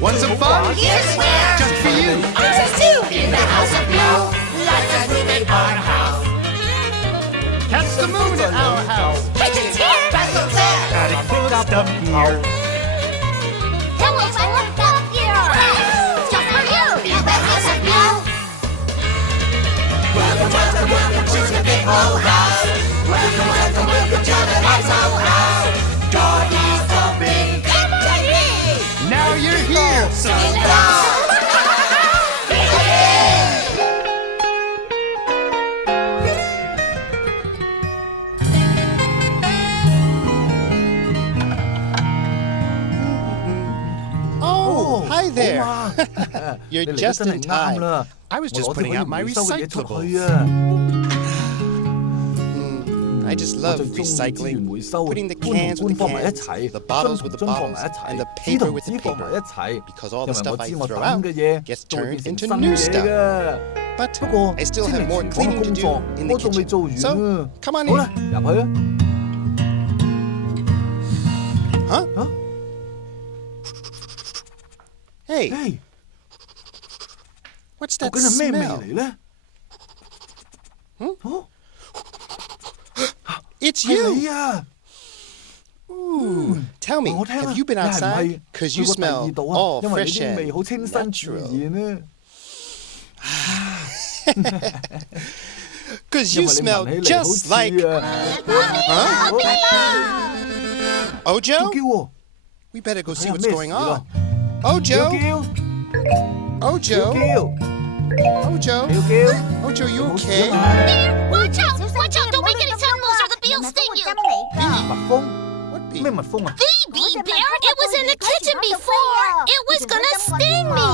Want some fun? Here's where. Just for you. Ours is too. In the house of blue. Lots of room in our house. Catch the moon at our house. Kitchen's here. Bathroom's there. Gotta put stuff here. Pillows are looked up here. Just for you. In the house of blue. Welcome, welcome, welcome to the big old house. Welcome, welcome, welcome to the nice old house. Door is open. Come on in. Now you're here. So Oh, hi there. You're just in time. I was just putting out my recyclables. I just love recycling, putting the cans with the cans, the bottles with the bottles, and the paper with the paper. Because all the stuff I throw out gets turned into new stuff. But I still have more cleaning to do in the kitchen. So, come on in. Huh? Hey. What's that smell? It's you! Ooh, tell me, have you been outside? 'Cause you smell all fresh and natural. 'Cause you smell just like... Huh? Ojo? We better go see what's going on. Ojo? Ojo? Ojo? Ojo, you okay? Watch out! Watch out! Don't make any sound moves or the bee will sting you! What bee? The bee bear! It was in the kitchen before! It was gonna sting me!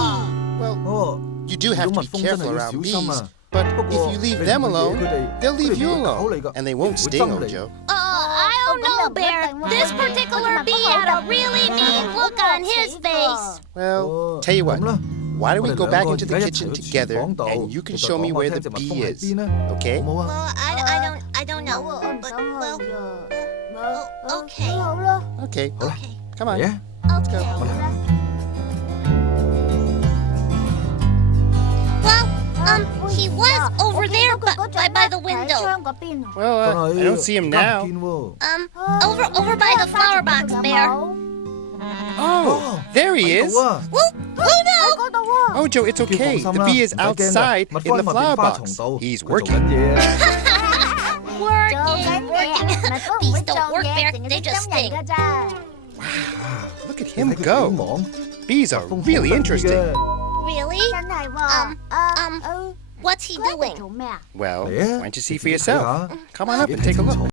Well, you do have to be careful around bees. But if you leave them alone, they'll leave you alone. And they won't sting, Ojo. I don't know, Bear. This particular bee had a really mean look on his face. Well, tell you what. Why don't we go back into the kitchen together and you can show me where the bee is, okay? Well, I don't know. But, okay. Okay. Okay. Come on. Let's go. Well, he was over there by the window. Well, I don't see him now. Over by the flower box, Bear. Oh, there he is. Oh no! Ojo, it's okay. The bee is outside in the flower box. He's working. Working. Bees don't work, Bear. They just sting. Look at him go. Bees are really interesting. Really? What's he doing? Well, why don't you see for yourself? Come on up and take a look.